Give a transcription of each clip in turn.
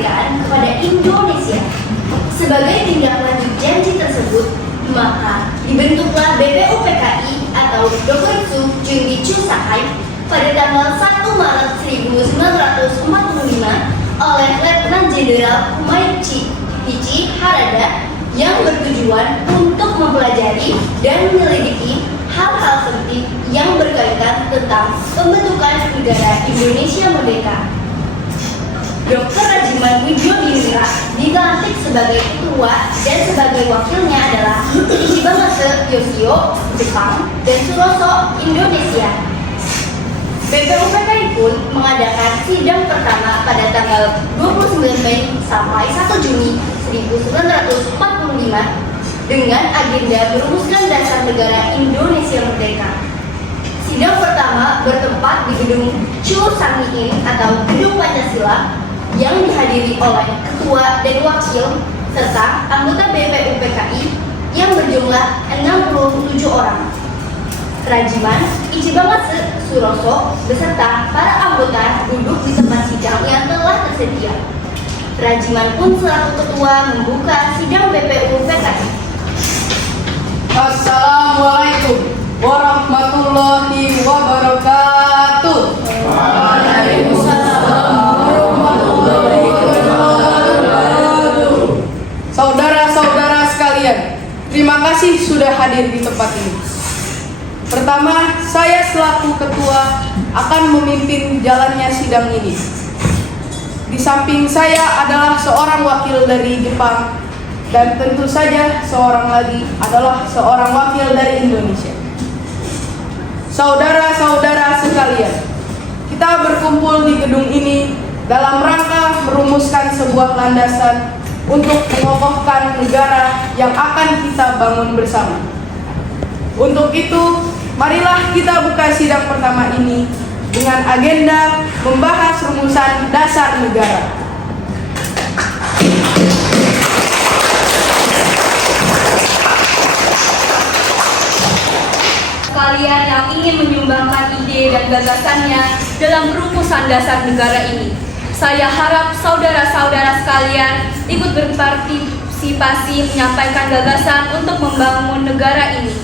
kemerdekaan kepada Indonesia. Sebagai tindak lanjut janji tersebut, maka dibentuklah BPUPKI atau Dokuritsu Jungichu Sakai pada tanggal 1 Maret 1945 oleh Letnan Jenderal Humaichi Harada yang bertujuan untuk mempelajari dan menyelidiki hal-hal penting yang berkaitan tentang pembentukan negara Indonesia merdeka. Dr. Rajiman Widjodiningrat dilantik sebagai ketua dan sebagai wakilnya adalah Ichibamase Yoshio, Jepang, dan Suroso, Indonesia. BPUPKI pun mengadakan sidang pertama pada tanggal 29 Mei sampai 1 Juni 1945 dengan agenda merumuskan dasar negara Indonesia merdeka. Sidang pertama bertempat di gedung Chu Sangiin atau Gedung Pancasila yang dihadiri oleh ketua dan wakil serta anggota BPUPKI yang berjumlah 67 orang. Rajiman, Ichibamase, Suroso beserta para anggota duduk di tempat sidang yang telah tersedia. Rajiman pun selaku ketua membuka sidang BPUPKI. Assalamualaikum warahmatullahi wabarakatuh. Waalaikumsalam warahmatullahi wabarakatuh. Saudara-saudara sekalian, terima kasih sudah hadir di tempat ini. Pertama, saya selaku ketua akan memimpin jalannya sidang ini. Di samping saya adalah seorang wakil dari Jepang dan tentu saja seorang lagi adalah seorang wakil dari Indonesia. Saudara-saudara sekalian, kita berkumpul di gedung ini dalam rangka merumuskan sebuah landasan untuk mengokohkan negara yang akan kita bangun bersama. Untuk itu, marilah kita buka sidang pertama ini dengan agenda membahas rumusan dasar negara. Kalian yang ingin menyumbangkan ide dan gagasannya dalam rumusan dasar negara ini, saya harap saudara-saudara sekalian ikut berpartisipasi menyampaikan gagasan untuk membangun negara ini.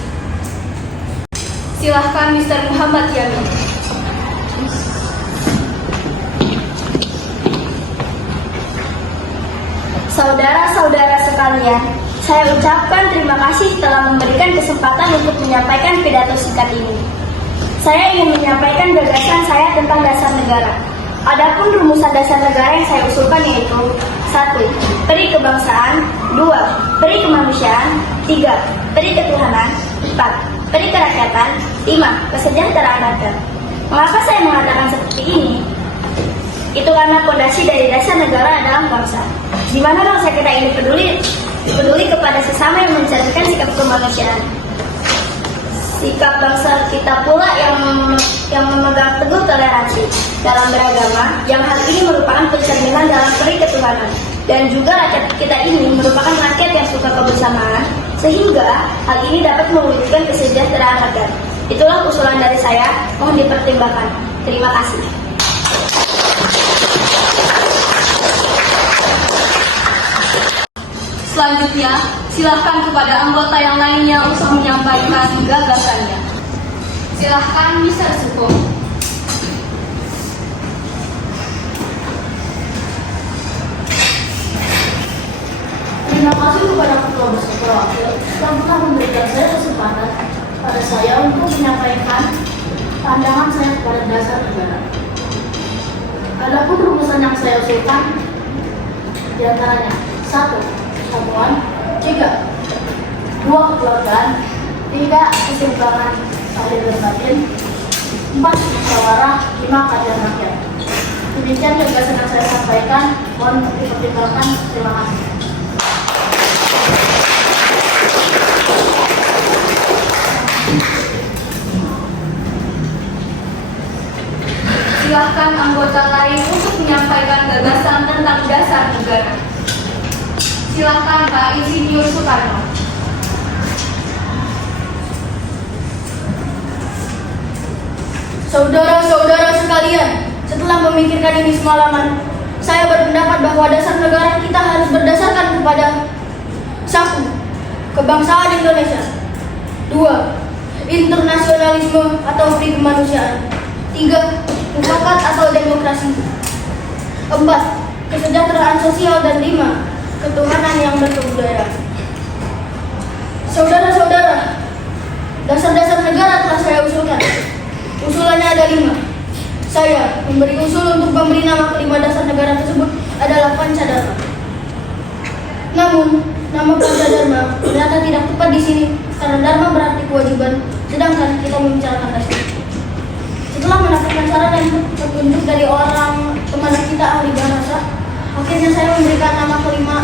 Silahkan Mr. Muhammad Yamin. Saudara-saudara sekalian, saya ucapkan terima kasih telah memberikan kesempatan untuk menyampaikan pidato singkat ini. Saya ingin menyampaikan gagasan saya tentang dasar negara. Adapun rumusan dasar negara yang saya usulkan yaitu 1. Peri kebangsaan, 2. Peri kemanusiaan, 3. Peri ketuhanan, 4. Peri kerakyatan, 5. Kesejahteraan rakyat. Mengapa saya mengatakan seperti ini? Itu karena fondasi dari dasar negara adalah bangsa. Di mana bangsa kita ini peduli kepada sesama yang mencerminkan sikap kemanusiaan. Sikap bangsa kita pula yang memegang teguh toleransi dalam beragama, yang hal ini merupakan pencerminan dalam peri ketuhanan. Dan juga rakyat kita ini merupakan rakyat yang suka kebersamaan, sehingga hal ini dapat mewujudkan kesejahteraan rakyat. Itulah usulan dari saya, mohon dipertimbangkan. Terima kasih. Selanjutnya, silahkan kepada anggota yang lainnya untuk menyampaikan gagasannya. Silahkan Mr. Suko. Terima kasih kepada Ketua beserta Wakil yang telah memberikan saya kesempatan pada saya untuk menyampaikan pandangan saya kepada dasar negara. Adapun rumusan yang saya usulkan diantaranya 1. Persatuan, 3. 2. Kekeluargaan, 3. Keseimbangan lahir dan batin, 4. Musyawarah, 5. Keadilan rakyat. Demikian gagasan yang saya sampaikan, mohon dipertimbangkan. Terima kasih. Silahkan anggota lain untuk menyampaikan gagasan tentang dasar negara. Silahkan Pak Insinyur Soekarno. Saudara-saudara sekalian, setelah memikirkan ini semalaman, saya berpendapat bahwa dasar negara kita harus berdasarkan kepada 1. Kebangsaan Indonesia. 2. Internasionalisme atau kemanusiaan. 3. Mufakat atau demokrasi. 4. Kesejahteraan sosial. Dan 5. Ketuhanan yang berkebudayaan. Saudara-saudara, dasar-dasar negara telah saya usulkan. Usulannya ada 5. Saya memberi usul untuk memberi nama kelima dasar negara tersebut adalah Pancadharma. Namun, nama Pancadharma ternyata tidak tepat di sini karena Dharma berarti kewajiban, sedangkan kita membicarakan dasar. Setelah mendapatkan saran dan petunjuk dari orang teman kita ahli bahasa, akhirnya saya memberikan nama kelima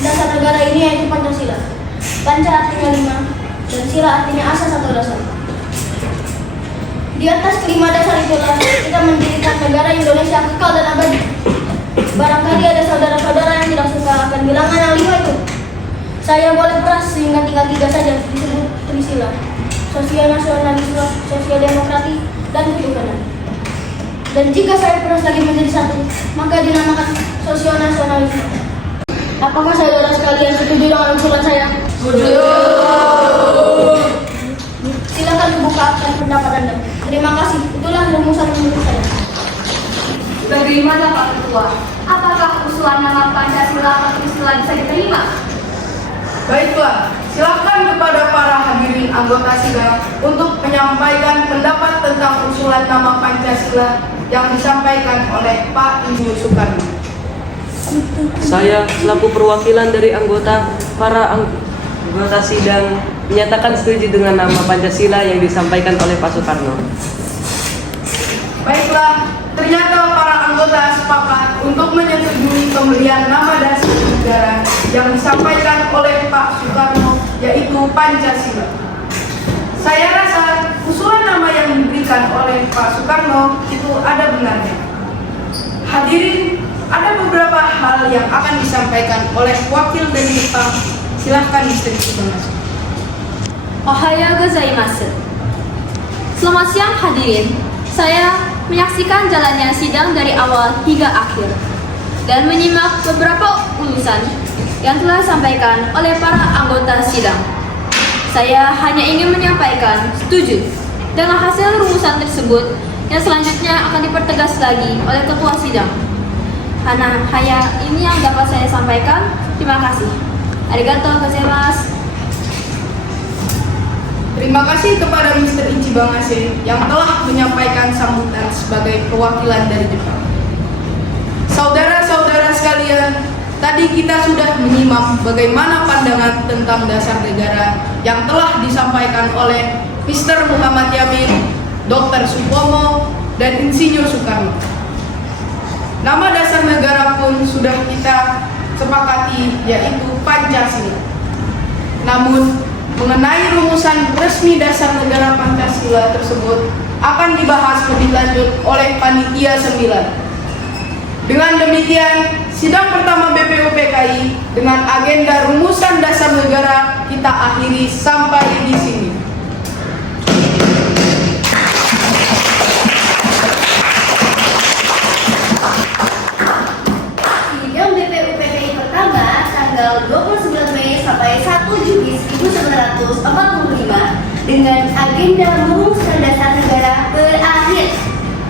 dasar negara ini, yaitu Pancasila. Panca artinya 5 dan sila artinya asas atau dasar. Di atas kelima dasar itulah kita mendirikan negara Indonesia kekal dan abadi. Barangkali ada saudara-saudara yang tidak suka akan bilangan yang 5 itu. Saya boleh peras sehingga tinggal 3 saja, disebut Trisila: sosial nasionalisme, sosial demokrasi, dan ketuhanan. Dan jika saya peras lagi menjadi 1, maka dinamakan sosial nasionalisme. Apakah saudara sekalian setuju dengan usulan saya? Setuju. Silakan kebukakan pendapat Anda. Terima kasih. Itulah rumusan menurut saya. Bagaimana Pak Ketua? Apakah usulan nama Pancasila atau Trisila bisa diterima? Baiklah, silakan kepada para hadirin anggota sidang untuk menyampaikan pendapat tentang usulan nama Pancasila yang disampaikan oleh Pak Insinyur Soekarno. Saya selaku perwakilan dari para anggota sidang menyatakan setuju dengan nama Pancasila yang disampaikan oleh Pak Soekarno. Baiklah, ternyata para anggota sepakat untuk menyetujui pemberian nama dasar negara yang disampaikan oleh Pak Soekarno, yaitu Pancasila. Saya rasa usulan nama yang diberikan oleh Pak Soekarno itu ada benarnya. Hadirin, ada beberapa hal yang akan disampaikan oleh wakil dari Jepang. Silahkan distribusikan. Ohayou gozaimasu. Selamat siang hadirin. Saya menyaksikan jalannya sidang dari awal hingga akhir dan menyimak beberapa ulasan yang telah disampaikan oleh para anggota sidang. Saya hanya ingin menyampaikan setuju dengan hasil rumusan tersebut yang selanjutnya akan dipertegas lagi oleh ketua sidang. Hanya ini yang dapat saya sampaikan. Terima kasih. Arigatou gozaimasu. Terima kasih kepada Mr. Ichibangase yang telah menyampaikan sambutan sebagai perwakilan dari Jepang. Saudara-saudara sekalian, tadi kita sudah menyimak bagaimana pandangan tentang dasar negara yang telah disampaikan oleh Mr. Muhammad Yamin, Dr. Supomo, dan Insinyur Soekarno. Nama dasar negara pun sudah kita sepakati, yaitu Pancasila. Namun, mengenai rumusan resmi dasar negara Pancasila tersebut akan dibahas lebih lanjut oleh Panitia 9. Dengan demikian, sidang pertama BPUPKI dengan agenda rumusan dasar negara kita akhiri sampai di sini. Sidang BPUPKI pertama tanggal 29 Mei sampai 1 Juni 1945 dengan agenda merumuskan dasar negara berakhir.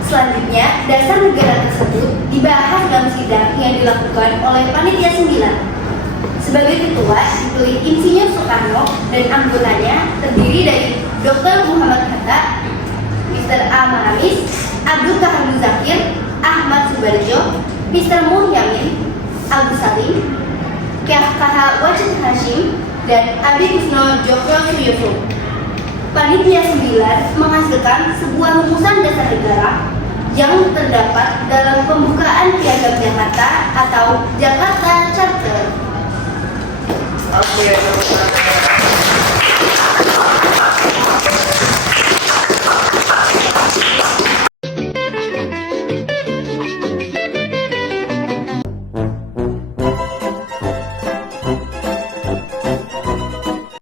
Selanjutnya, dasar negara tersebut dibahas dalam sidang yang dilakukan oleh Panitia 9. Sebagai ketua dipilih Insinyur Soekarno dan anggotanya terdiri dari Dr. Muhammad Hatta, Mr. A. Mahamis, Abdul Kahar Muzakir, Ahmad Subarjo, Mr. Mulyamin, Agus Salim, KH Wajid Hashim, dan Adi Kusno Joko Suyoso. Panitia 9 menghasilkan sebuah rumusan dasar negara yang terdapat dalam pembukaan Piagam Jakarta atau Jakarta